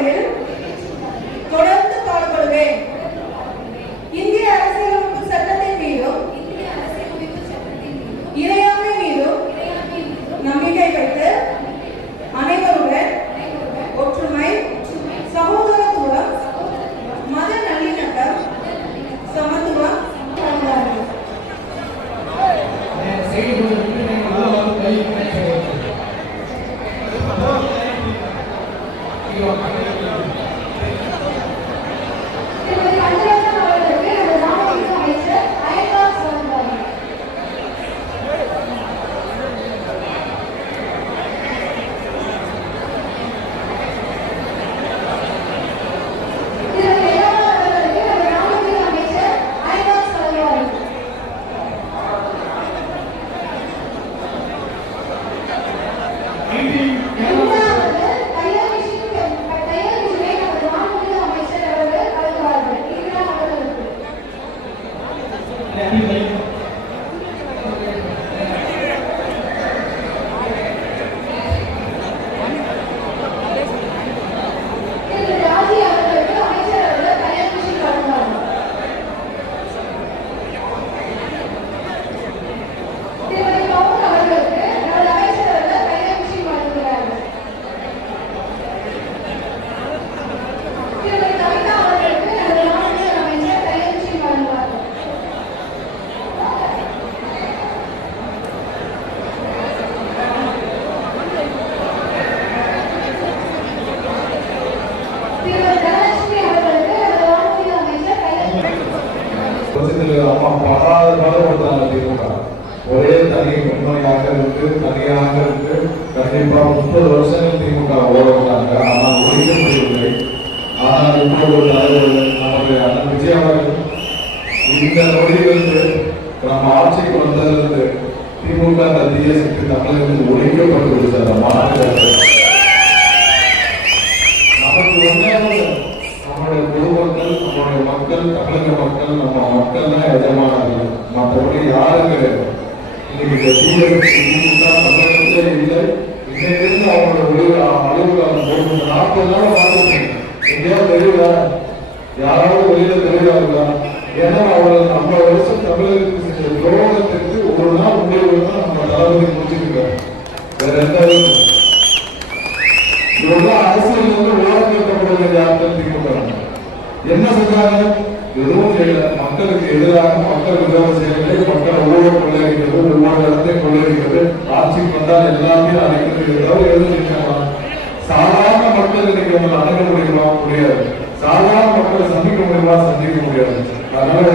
முறையில் தொடர்ந்து பாடுபடுவேன். இந்திய அரசியலமைப்பு சட்டத்தின் மீதும் இறையாண்மை மீதும் நம்பிக்கை வைத்து அனைவருடன் ஒற்றுமை, சகோதரத்துவம், மத நல்லிணக்கம், சமத்துவம் ஒரே தனி உண்மையாக இருக்கு, தனியாக இருக்கு. கண்டிப்பா 30 வருஷங்கள் திமுக ஓடுறாங்க, ஆனால் ஒழிக்க முடியவில்லை. ஆனால் இப்போது ஒரு தலைவர் நமது அண்ணன் விஜய் அவர்கள் இந்த நொடியிலிருந்து நம்ம ஆட்சிக்கு வந்ததிலிருந்து திமுக அந்த தீய சக்தி தமிழகத்தில் ஒழிக்கப்பட்டு விடுத்தார். நமக்கு ஒன்றாவது நம்முடைய பொதுமக்கள், நம்முடைய மக்கள், தமிழக மக்கள், நம்ம மக்கள் தான் எஜமானர்கள், மற்றபடி யாரும் கிடையாது. இன்னைக்கு திமுக தமிழகத்திலே இல்லை. இன்னைக்கு அவங்களோட அலுவலகம் போட்டு 40 நாள் பார்த்துருக்கீங்க. எங்கேயாவது தெரியுதா? யாராவது வெளியில தெரியுறாங்களா? ஏன்னா அவர்கள் 50 வருஷம் தமிழகத்துக்கு செஞ்ச துரோகத்திற்கு ஒரு நாள் முடிவு தான் நம்ம தளபதி முடிச்சிருக்காரு. வேற எந்த இவெல்லாம் அரசியல் ஓரங்கட்டப்படுவது யாருக்கும் திமுக என்ன செஞ்சாங்க? எதுவும் செய்யல. மக்களுக்கு எதிராக மக்கள் விரோத செயல்களை, மக்கள் ஊழல் கொள்ளையடிக்கிறது, ஒவ்வொரு இடத்தையும் கொள்ளையடிக்கிறது, ஆட்சிக்கு வந்தால் எல்லாமே அழைக்கிறது, ஏதாவது எதுவும் செஞ்சாங்களா? சாதாரண மக்கள் இன்னைக்கு உங்களை அணுக முடியுமா? முடியாது. சாதாரண மக்களை சந்திக்க முடியுமா? சந்திக்க முடியாது. அதனால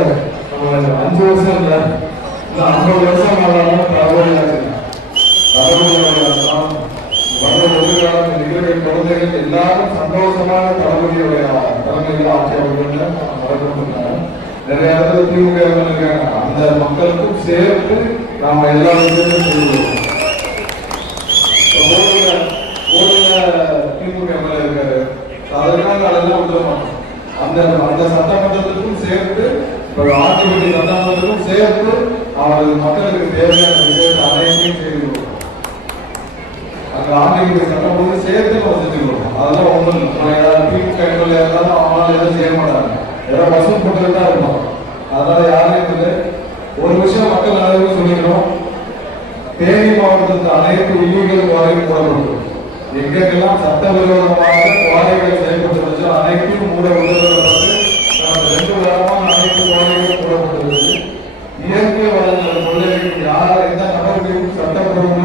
நம்ம 5 வருஷம் இல்லை, 50 வருஷம் ஆனாலும் தகவல் குழந்தைகள் எல்லாரும் சந்தோஷமான தளபதியுடைய தலைமையில் ஆட்சி அவர்கள் நிறைய இடத்துல திமுக இருக்காங்க. அந்த மக்களுக்கும் சேர்த்து நாம எல்லா விஷயத்தையும் செய்வோம். திமுக எம்எல்ஏ இருக்காரு, அதனால அதெல்லாம் விட மாட்டோம். அந்த சட்டமன்றத்துக்கும் சேர்த்து, ஆட்சிப்பட்டி சட்டமன்றத்துக்கும் சேர்த்து அவர்கள் மக்களுக்கு தேவையான விஷயத்தை அனைத்தையும் செய்வோம். அங்க ஆண்டிக்கு சட்டம் போது சேர்த்து நம்ம செஞ்சுக்கிறோம். அதெல்லாம் ஒன்றும் திமுக எம்எல்ஏ இருந்தாலும் அவங்களால எதுவும் செய்ய மாட்டாங்க, ஏதோ வசூல் போட்டு தான் இருக்கும். அதனால யாரும் இல்லை. ஒரு விஷயம் மக்கள் அனைவரும் சொல்லிக்கிறோம், தேனி மாவட்டத்தில் அனைத்து இல்லீகல் குவாரிகள் மூடப்படும். எங்கெல்லாம் சட்டவிரோதமாக குவாரிகள் செயல்பட்டு அனைத்தையும் மூட உத்தரவிடப்பட்டு 2 வாரமாக அனைத்து குவாரிகளும் மூடப்பட்டுள்ளது. இயற்கை வளங்கள் கொள்ளைக்கு யார் எந்த நபர்களையும் சட்டப்பூர்வமாக